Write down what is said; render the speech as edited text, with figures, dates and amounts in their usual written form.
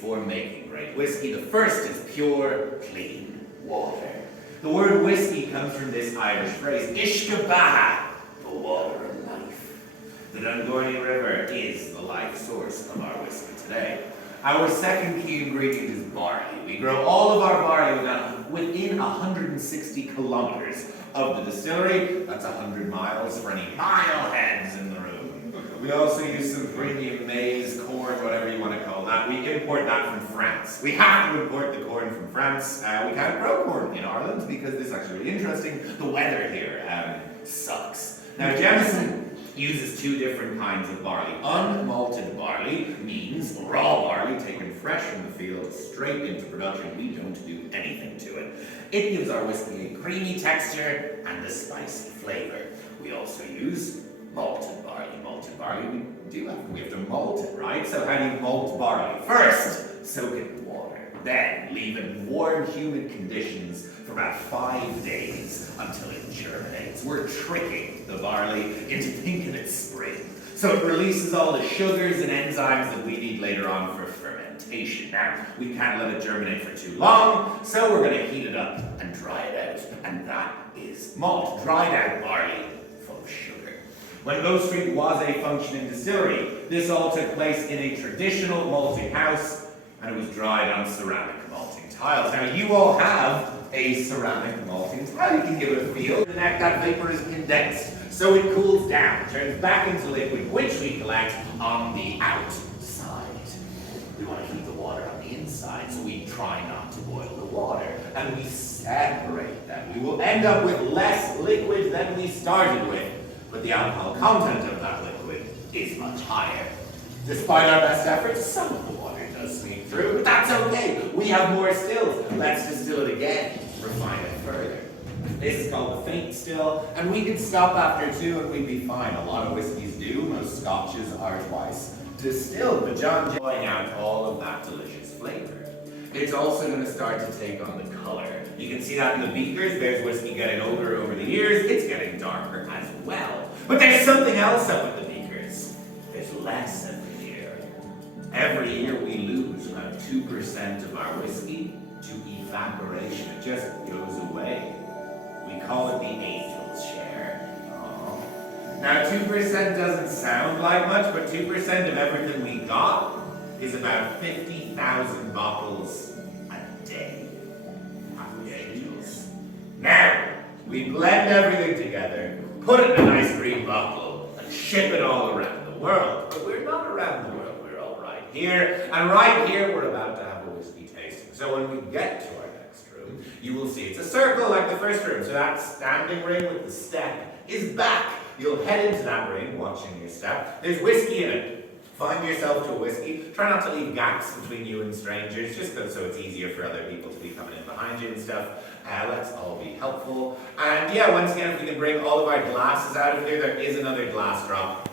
for making great whiskey. The first is pure, clean water. The word whiskey comes from this Irish phrase, Ishkabaha, the water of life. The Dungorny River is the life source of our whiskey today. Our second key ingredient is barley. We grow all of our barley within 160 kilometers of the distillery. That's 100 miles for any mile heads in the room. We also use some premium maize, corn, whatever you want to call that. We import that from France. We have to import the corn from France. We can't grow corn in Ireland because this is actually really interesting. The weather here sucks. Now, Jameson uses two different kinds of barley. Unmalted barley means raw barley taken fresh from the field straight into production. We don't do anything to it. It gives our whiskey a creamy texture and a spicy flavor. We also use malted barley. Malted barley, we have to malt it, right? So how do you malt barley? First, soak it in water. Then, leave it in warm, humid conditions for about 5 days until it germinates. We're tricking the barley into thinking it's spring. So it releases all the sugars and enzymes that we need later on for fermentation. Now, we can't let it germinate for too long, so we're going to heat it up and dry it out. And that is malt, dried out barley full of sugar. When Bow Street was a functioning distillery, this all took place in a traditional malting house, and it was dried on ceramic malting tiles. Now, you all have a ceramic malting tile. You can give it a feel. That vapor is condensed, so it cools down, turns back into liquid, which we collect on the outside. We want to keep the water on the inside, so we try not to boil the water, and we separate them. We will end up with less liquid than we started with, but the alcohol content of that liquid is much higher. Despite our best efforts, some of the water does sneak through, but that's okay. We have more stills. Let's distill it again, refine it further. This is called the faint still, and we can stop after 2 and we'd be fine. A lot of whiskeys do. Most scotches are twice distilled, but John's enjoying out all of that delicious flavor. It's also going to start to take on the color. You can see that in the beakers. There's whiskey getting older over the years. It's getting darker as well. But there's something else up with the beakers. There's less every year. Every year we lose about 2% of our whiskey to evaporation. It just goes away. We call it the angel's share. Now 2% doesn't sound like much, but 2% of everything we got is about 50,000 bottles a day. Happy angels. Now, we blend everything together, put it in a nice green bottle, and ship it all around the world. But we're not around the world, we're all right here. And right here, we're about to have a whiskey tasting. So when we get to our next room, you will see it's a circle like the first room. So that standing ring with the step is back. You'll head into that ring, watching your step. There's whiskey in it. Find yourself to a whiskey. Try not to leave gaps between you and strangers, just so it's easier for other people to be coming in behind you and stuff. Let's all be helpful. And yeah, once again, if we can bring all of our glasses out of here, there is another glass drop